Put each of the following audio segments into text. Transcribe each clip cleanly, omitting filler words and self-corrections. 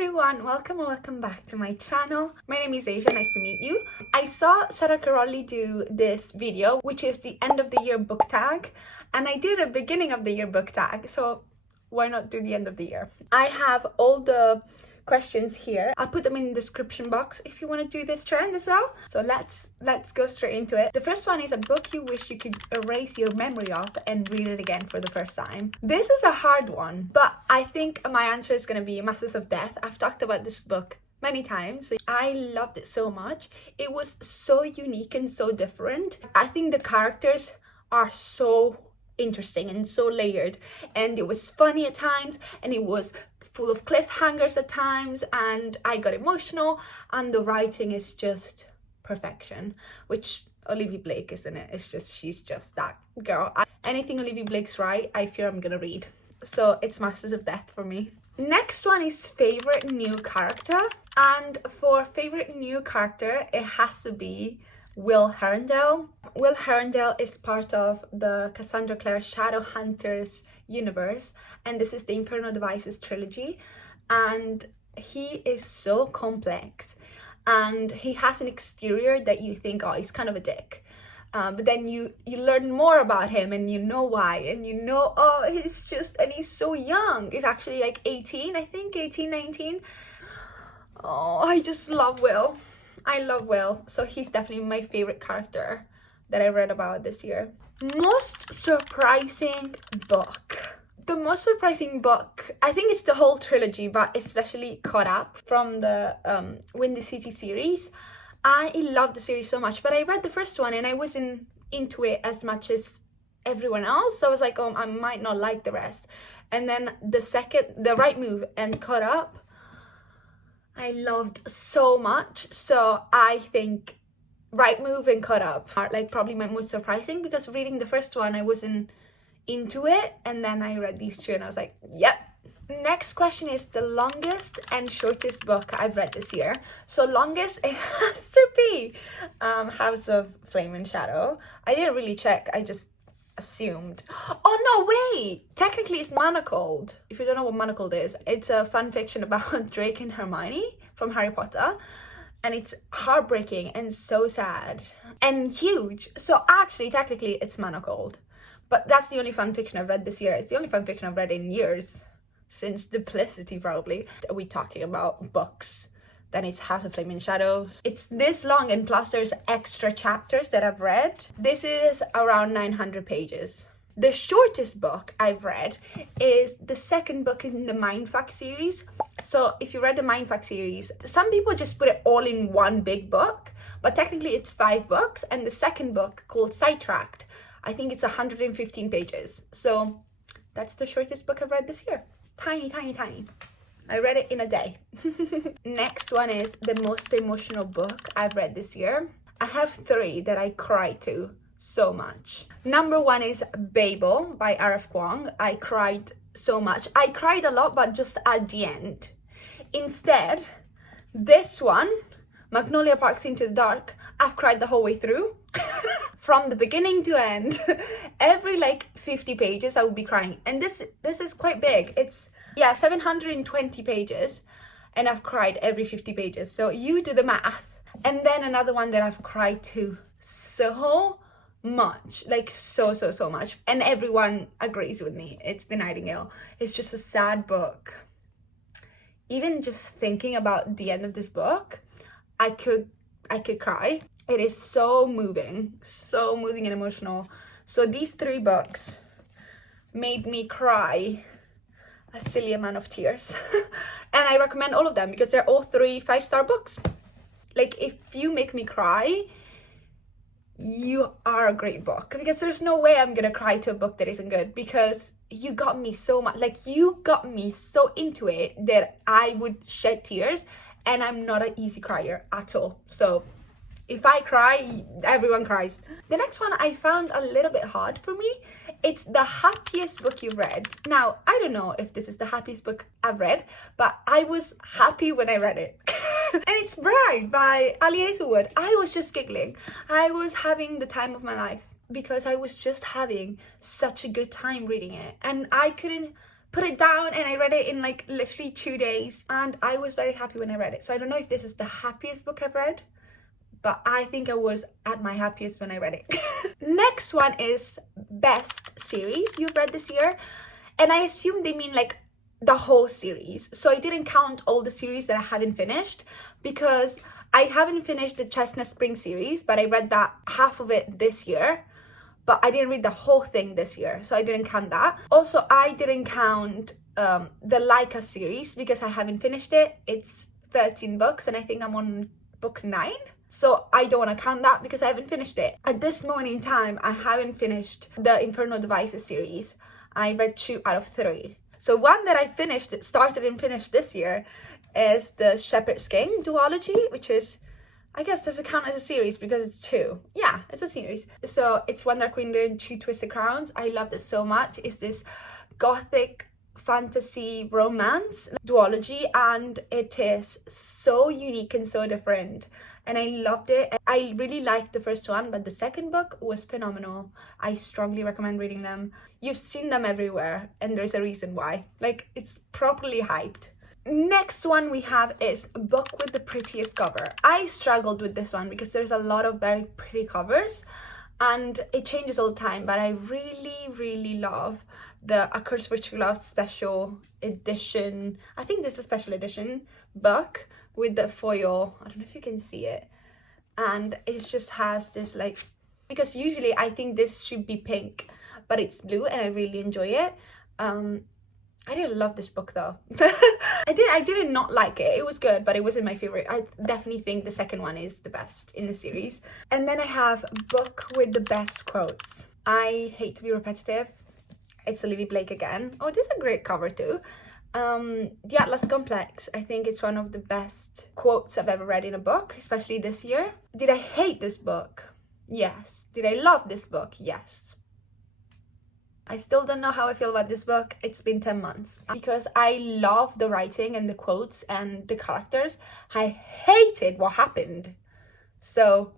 everyone, welcome back to my channel. My name is Asia, nice to meet you. I saw Sarah Carolli do this video, which is the end of the year book tag, and I did a beginning of the year book tag, so why not do the end of the year? I have all the questions here. I'll put them in the description box if you want to do this trend as well. So let's go straight into it. The first one is a book you wish you could erase your memory of and read it again for the first time. This is a hard one, but I think my answer is going to be Masters of Death. I've talked about this book many times. I loved it so much. It was so unique and so different. I think the characters are so interesting and so layered, and it was funny at times, and it was full of cliffhangers at times, and I got emotional, and the writing is just perfection, which Olivia Blake, isn't it? It's just, she's just that girl. Anything Olivia Blake's write, I fear I'm gonna read. So it's Masters of Death for me. Next one is favorite new character, and for favorite new character it has to be Will Herondale. Will Herondale is part of the Cassandra Clare Shadowhunters universe, and this is the Infernal Devices trilogy, and he is so complex, and he has an exterior that you think, oh, he's kind of a dick, but then you learn more about him and you know why, and you know, oh, he's just, and he's so young. He's actually like 18, I think, 18, 19. Oh, I just love Will. I love Will, so he's definitely my favorite character that I read about this year. Most surprising book. The most surprising book, I think it's the whole trilogy, but especially Caught Up from the Windy City series. I love the series so much, but I read the first one and I wasn't into it as much as everyone else, so I was like, oh, I might not like the rest. And then the Right Move and Caught Up, I loved so much. So I think Right Move and Caught Up are like probably my most surprising, because reading the first one I wasn't into it, and then I read these two and I was like, yep. Next question is the longest and shortest book I've read this year. So longest, it has to be House of Flame and Shadow. I didn't really check, I just assumed. Oh no, wait, technically it's Manacled. If you don't know what Manacled is, it's a fan fiction about Drake and Hermione from Harry Potter, and it's heartbreaking and so sad and huge. So actually technically it's Manacled, but that's the only fan fiction I've read this year. It's the only fan fiction I've read in years, since Duplicity probably. Are we talking about books? Then it's House of Flame and Shadows. It's this long, and plus there's extra chapters that I've read. This is around 900 pages. The shortest book I've read is the second book in the Mindfuck series. So if you read the Mindfuck series, some people just put it all in one big book, but technically it's 5 books, and the second book, called Sidetracked, I think it's 115 pages. So that's the shortest book I've read this year. Tiny, tiny, tiny. I read it in a day. Next one is the most emotional book I've read this year. I have 3 that I cried to so much. Number 1 is Babel by R.F. Kuang. I cried so much. I cried a lot, but just at the end. Instead, this one, Magnolia Parks Into the Dark, I've cried the whole way through. From the beginning to end. Every like 50 pages I would be crying. And this is quite big. It's 720 pages, and I've cried every 50 pages. So you do the math. And then another one that I've cried to so much, like so much, and everyone agrees with me, it's The Nightingale. It's just a sad book. Even just thinking about the end of this book, I could cry. It is so moving and emotional. So these 3 books made me cry a silly amount of tears. And I recommend all of them because they're all 3 5-star books. Like, if you make me cry, you are a great book, because there's no way I'm gonna cry to a book that isn't good, because you got me so much, like you got me so into it that I would shed tears, and I'm not an easy crier at all. So if I cry, everyone cries. The next one I found a little bit hard for me. It's the happiest book you've read. Now, I don't know if this is the happiest book I've read, but I was happy when I read it. And it's Bride by Ali Hazelwood. I was just giggling. I was having the time of my life, because I was just having such a good time reading it. And I couldn't put it down and I read it in like literally 2 days, and I was very happy when I read it. So I don't know if this is the happiest book I've read, but I think I was at my happiest when I read it. Next one is best series you've read this year, and I assume they mean like the whole series. So I didn't count all the series that I haven't finished, because I haven't finished the Chestnut Spring series, but I read that half of it this year, but I didn't read the whole thing this year, so I didn't count that. Also, I didn't count the Leica series because I haven't finished it. It's 13 books and I think I'm on book 9. So I don't want to count that because I haven't finished it. At this moment in time, I haven't finished the Infernal Devices series. I read 2 out of 3. So one that I started and finished this year is the Shepherd's King duology, which is, I guess, does it count as a series because it's 2? Yeah, it's a series. So it's One Dark Window and 2 Twisted Crowns. I loved it so much. It's this gothic fantasy romance duology, and it is so unique and so different, and I loved it. I really liked the first one, but the second book was phenomenal. I strongly recommend reading them. You've seen them everywhere, and there's a reason why. Like, it's properly hyped. Next one we have is a book with the prettiest cover. I struggled with this one because there's a lot of very pretty covers and it changes all the time, but I really love the A Curse for True Love special edition. I think this is a special edition book with the foil. I don't know if you can see it, and it just has this, like, because usually I think this should be pink, but it's blue and I really enjoy it. I didn't love this book though. I didn't not like it. It was good, but it wasn't my favorite. I definitely think the second one is the best in the series. And then I have book with the best quotes. I hate to be repetitive. It's Olivia Blake again. Oh, this is a great cover too. The Atlas Complex. I think it's one of the best quotes I've ever read in a book, especially this year. Did I hate this book? Yes. Did I love this book? Yes. I still don't know how I feel about this book. It's been 10 months. Because I love the writing and the quotes and the characters. I hated what happened. So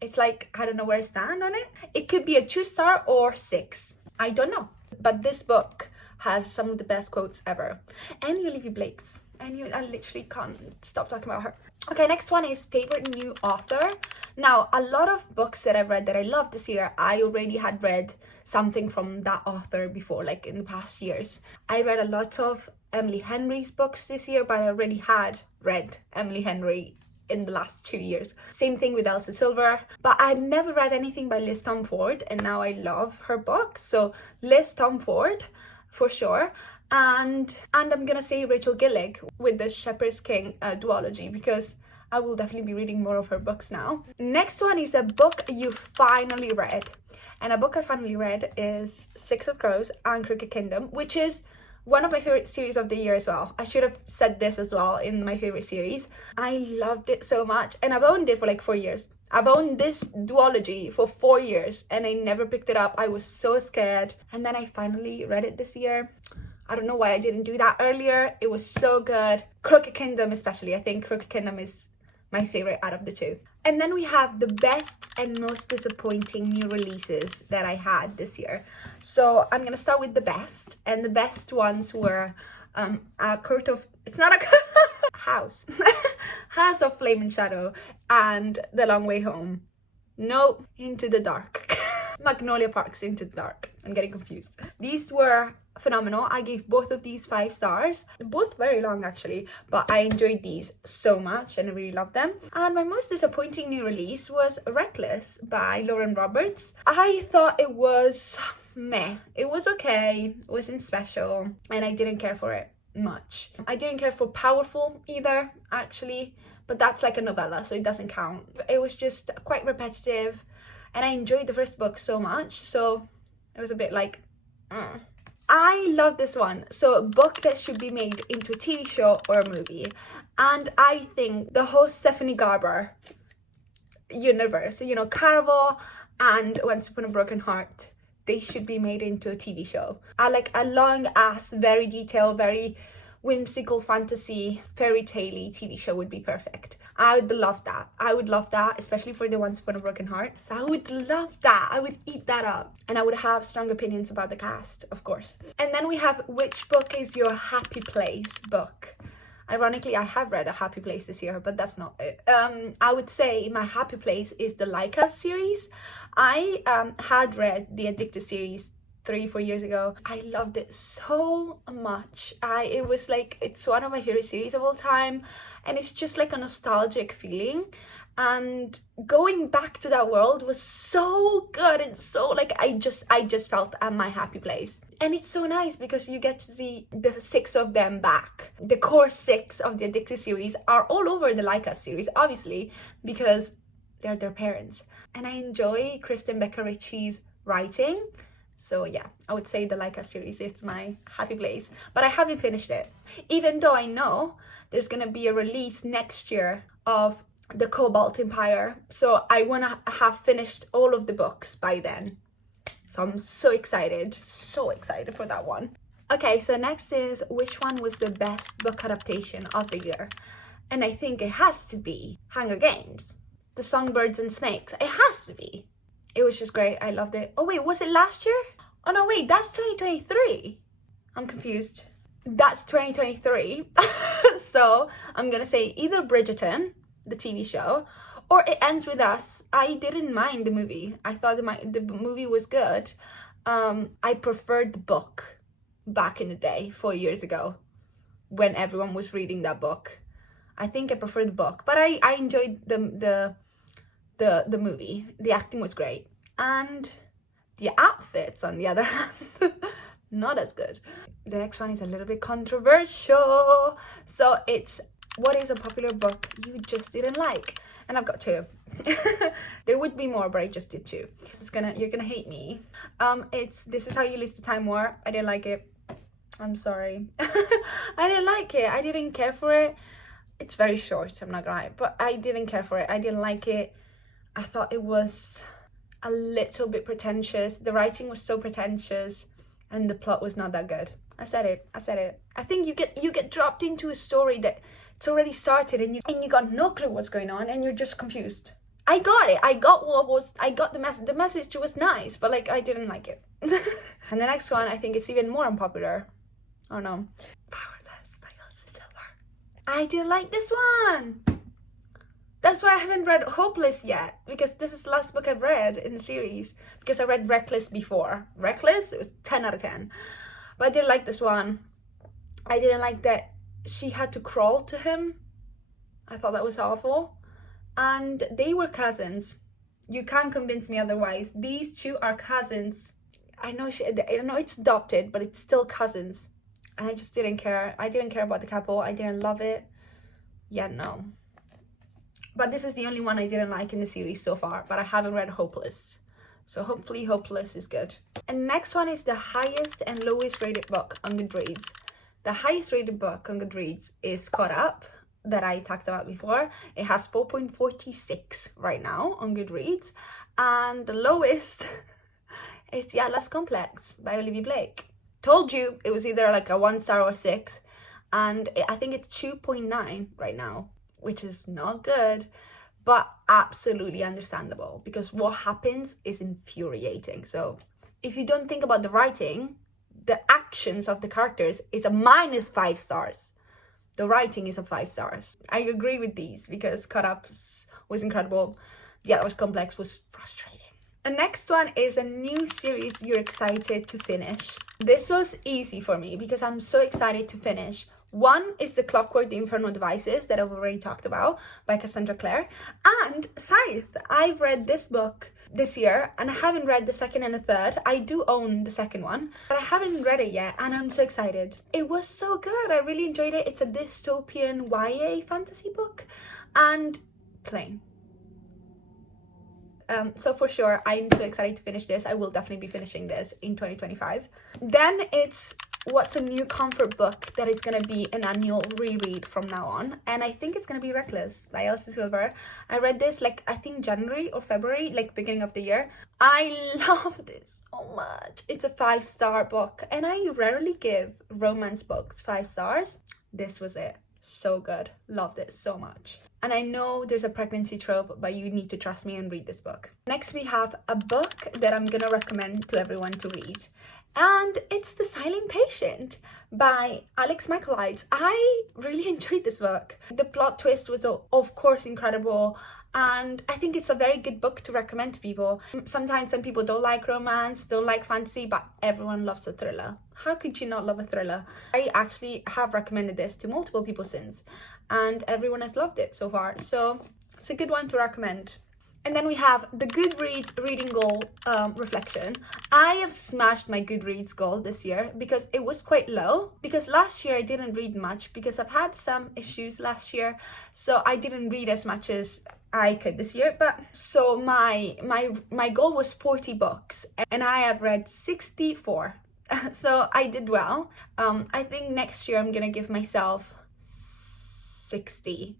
it's like, I don't know where I stand on it. It could be a 2-star or 6. I don't know. But this book has some of the best quotes ever. And Olivia Blake's. And I literally can't stop talking about her. Okay, next one is favorite new author. Now, a lot of books that I've read that I loved this year, I already had read something from that author before, like in the past years. I read a lot of Emily Henry's books this year, but I already had read Emily Henry in the last 2 years. Same thing with Elsa Silver, but I'd never read anything by Liz Tomford, and now I love her books. So Liz Tomford, for sure. And I'm gonna say Rachel Gillig with the Shepherd's King duology, because I will definitely be reading more of her books now. Next one is a book you finally read. And a book I finally read is Six of Crows and Crooked Kingdom, which is one of my favorite series of the year as well. I should have said this as well in my favorite series. I loved it so much, and I've owned it for like 4 years. I've owned this duology for 4 years and I never picked it up. I was so scared, and then I finally read it this year. I don't know why I didn't do that earlier. It was so good. Crooked Kingdom especially. I think Crooked Kingdom is my favorite out of the 2. And then we have the best and most disappointing new releases that I had this year. So I'm gonna start with the best, and the best ones were House of Flame and Shadow, and The Long Way Home. No, Into the Dark. Magnolia Park's Into the Dark. I'm getting confused. These were phenomenal. I gave both of these 5 stars. Both very long actually, but I enjoyed these so much and I really loved them. And my most disappointing new release was Reckless by Lauren Roberts. I thought it was meh. It was okay. It wasn't special, and I didn't care for it much. I didn't care for Powerful either, actually, but that's like a novella, so it doesn't count. It was just quite repetitive, and I enjoyed the first book so much, so it was a bit like, I love this one. So a book that should be made into a TV show or a movie. And I think the whole Stephanie Garber universe, you know, Caraval and Once Upon a Broken Heart, they should be made into a TV show. I like a long ass, very detailed, very whimsical fantasy fairy tale-y TV show would be perfect. I would love that. I would love that, especially for the Once Upon a Broken Heart. So I would love that. I would eat that up. And I would have strong opinions about the cast, of course. And then we have which book is your happy place book. Ironically, I have read A Happy Place this year, but that's not it. I would say my happy place is the Like Us series. I had read the Addicted series 3-4 years ago. I loved it so much. It was like, it's one of my favorite series of all time, and it's just like a nostalgic feeling, and going back to that world was so good, and so like I just felt at my happy place. And it's so nice because you get to see the 6 of them back. The core 6 of the Addicted series are all over the Like Us series, obviously, because they're their parents. And I enjoy Kristen Becker Ritchie's writing. So yeah, I would say the Like Us series is my happy place. But I haven't finished it. Even though I know there's gonna be a release next year of the Cobalt Empire. So I wanna have finished all of the books by then. So I'm so excited for that one. Okay, so next is which one was the best book adaptation of the year? And I think it has to be Hunger Games. The Songbirds and Snakes. It has to be. It was just great. I loved it. Oh wait, was it last year? Oh no, wait, that's 2023. I'm confused. That's 2023. So I'm gonna say either Bridgerton, the TV show, or It Ends With Us. I didn't mind the movie. I thought the movie was good. I preferred the book back in the day, 4 years ago, when everyone was reading that book. I think I preferred the book, but I enjoyed the movie. The acting was great, and the outfits, on the other hand, not as good. The next one is a little bit controversial. So it's, what is a popular book you just didn't like? And I've got 2. There would be more, but I just did 2. You're gonna hate me. It's This Is How You Lose the Time War. I didn't like it. I'm sorry. I didn't like it. I didn't care for it. It's very short, I'm not gonna lie, but I didn't care for it. I didn't like it. I thought it was a little bit pretentious. The writing was so pretentious, and the plot was not that good. I said it. I think you get dropped into a story that it's already started, and you got no clue what's going on, and you're just confused. I got it. I got the message. The message was nice, but like I didn't like it. And the next one, I think it's even more unpopular. Oh no. Powerless by Elsie Silver. I didn't like this one. That's why I haven't read Hopeless yet, because this is the last book I've read in the series, because I read Reckless before. Reckless, it was 10 out of 10. But I didn't like this one. I didn't like that she had to crawl to him. I thought that was awful. And they were cousins. You can't convince me otherwise. These 2 are cousins. I know it's adopted, but it's still cousins. And I just didn't care. I didn't care about the couple. I didn't love it. Yeah, no. But this is the only one I didn't like in the series so far. But I haven't read Hopeless. So hopefully Hopeless is good. And next one is the highest and lowest rated book on Goodreads. The highest rated book on Goodreads is Caught Up, that I talked about before. It has 4.46 right now on Goodreads. And the lowest is The Atlas Complex by Olivia Blake. Told you it was either like a 1 star or 6. And I think it's 2.9 right now, which is not good, but absolutely understandable, because what happens is infuriating. So if you don't think about the writing, the actions of the characters is a -5 stars. The writing is a 5 stars. I agree with these, because Caught Up was incredible. The Atlas Complex was frustrating. The next one is a new series you're excited to finish. This was easy for me because I'm so excited to finish. One is the Clockwork, the Infernal Devices that I've already talked about by Cassandra Clare. And Scythe. I've read this book this year and I haven't read the second and the third. I do own the second one, but I haven't read it yet and I'm so excited. It was so good. I really enjoyed it. It's a dystopian YA fantasy book and plain. So for sure, I'm so excited to finish this. I will definitely be finishing this in 2025. Then it's what's a new comfort book that is gonna be an annual reread from now on, and I think it's gonna be Reckless by Elsie Silver. I read this like I think January or February, like beginning of the year. I love this so much. It's a 5-star book, and I rarely give romance books 5 stars. This was it. So good. Loved it so much. And I know there's a pregnancy trope, but you need to trust me and read this book. Next we have a book that I'm gonna recommend to everyone to read, and it's The Silent Patient by Alex Michaelides. I really enjoyed this book. The plot twist was of course incredible, and I think it's a very good book to recommend to people. Sometimes some people don't like romance, don't like fantasy, but everyone loves a thriller. How could you not love a thriller? I actually have recommended this to multiple people since, and everyone has loved it so far, so it's a good one to recommend. And then we have the Goodreads reading goal reflection. I have smashed my Goodreads goal this year because it was quite low. Because last year I didn't read much because I've had some issues last year. So I didn't read as much as I could this year. But so my goal was 40 books and I have read 64. So I did well. I think next year I'm gonna give myself 60.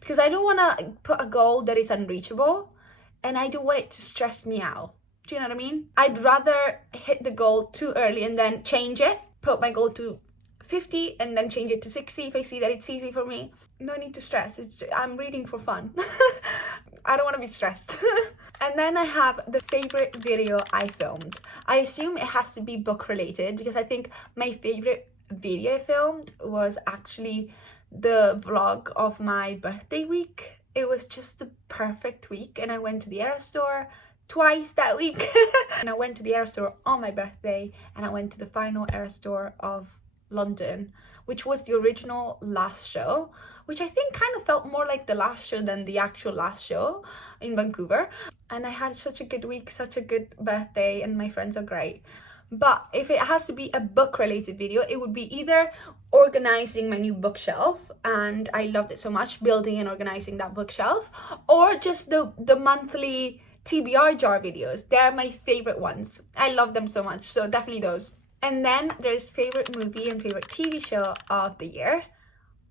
Because I don't want to put a goal that is unreachable, and I don't want it to stress me out. Do you know what I mean? I'd rather hit the goal too early and then change it, put my goal to 50 and then change it to 60 if I see that it's easy for me. No need to stress. I'm reading for fun. I don't want to be stressed. And then I have the favorite video I filmed. I assume it has to be book related because I think my favorite video I filmed was actually the vlog of my birthday week. It was just the perfect week, and I went to the Era store twice that week. And I went to the Era store on my birthday, and I went to the final Era store of London, which was the original last show, which I think kind of felt more like the last show than the actual last show in Vancouver. And I had such a good week, such a good birthday, and my friends are great. But if it has to be a book related video, it would be either organizing my new bookshelf, and I loved it so much, building and organizing that bookshelf, or just the monthly TBR jar videos. They're my favorite ones. I love them so much, so definitely those. And then there's favorite movie and favorite TV show of the year.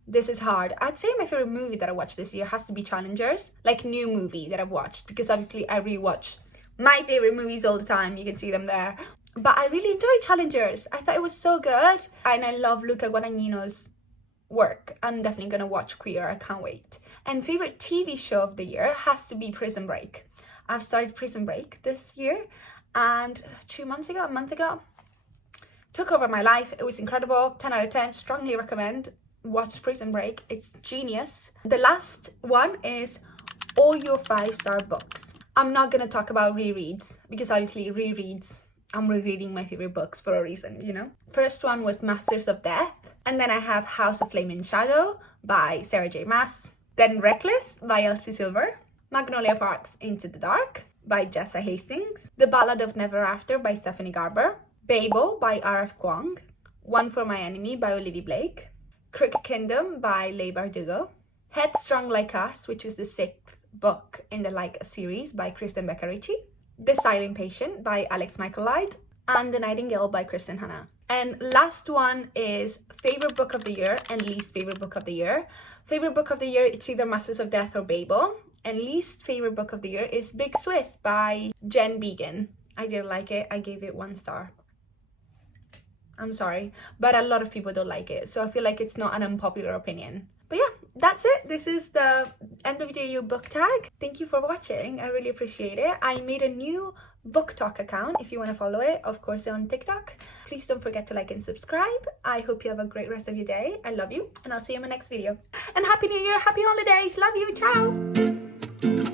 This is hard. I'd say my favorite movie that I watched this year has to be Challengers, like new movie that I've watched, because obviously I rewatch my favorite movies all the time. You can see them there. But I really enjoyed Challengers. I thought it was so good. And I love Luca Guadagnino's work. I'm definitely going to watch Queer. I can't wait. And favorite TV show of the year has to be Prison Break. I've started Prison Break this year. And a month ago, took over my life. It was incredible. 10 out of 10. Strongly recommend. Watch Prison Break. It's genius. The last one is all your 5-star books. I'm not going to talk about rereads because obviously rereads, I'm rereading my favorite books for a reason, you know? First one was Masters of Death. And then I have House of Flame and Shadow by Sarah J. Maas. Then Reckless by Elsie Silver. Magnolia Park's Into the Dark by Jessa Hastings. The Ballad of Never After by Stephanie Garber. Babel by R.F. Kuang. One for My Enemy by Olivia Blake. Crooked Kingdom by Leigh Bardugo. Headstrong Like Us, which is the 6th book in the Like Us series by Kristen Becker-Ritchie. The Silent Patient by Alex Michaelides, and The Nightingale by Kristen Hanna. And last one is favorite book of the year and least favorite book of the year. Favorite book of the year, it's either Masters of Death or Babel. And least favorite book of the year is Big Swiss by Jen Began. I didn't like it. I gave it 1 star. I'm sorry, but a lot of people don't like it. So I feel like it's not an unpopular opinion. But yeah, that's it. This is the end of the Youuuu book tag. Thank you for watching. I really appreciate it. I made a new book talk account if you want to follow it, of course, on TikTok. Please don't forget to like and subscribe. I hope you have a great rest of your day. I love you, and I'll see you in my next video. And Happy New Year, happy holidays. Love you. Ciao.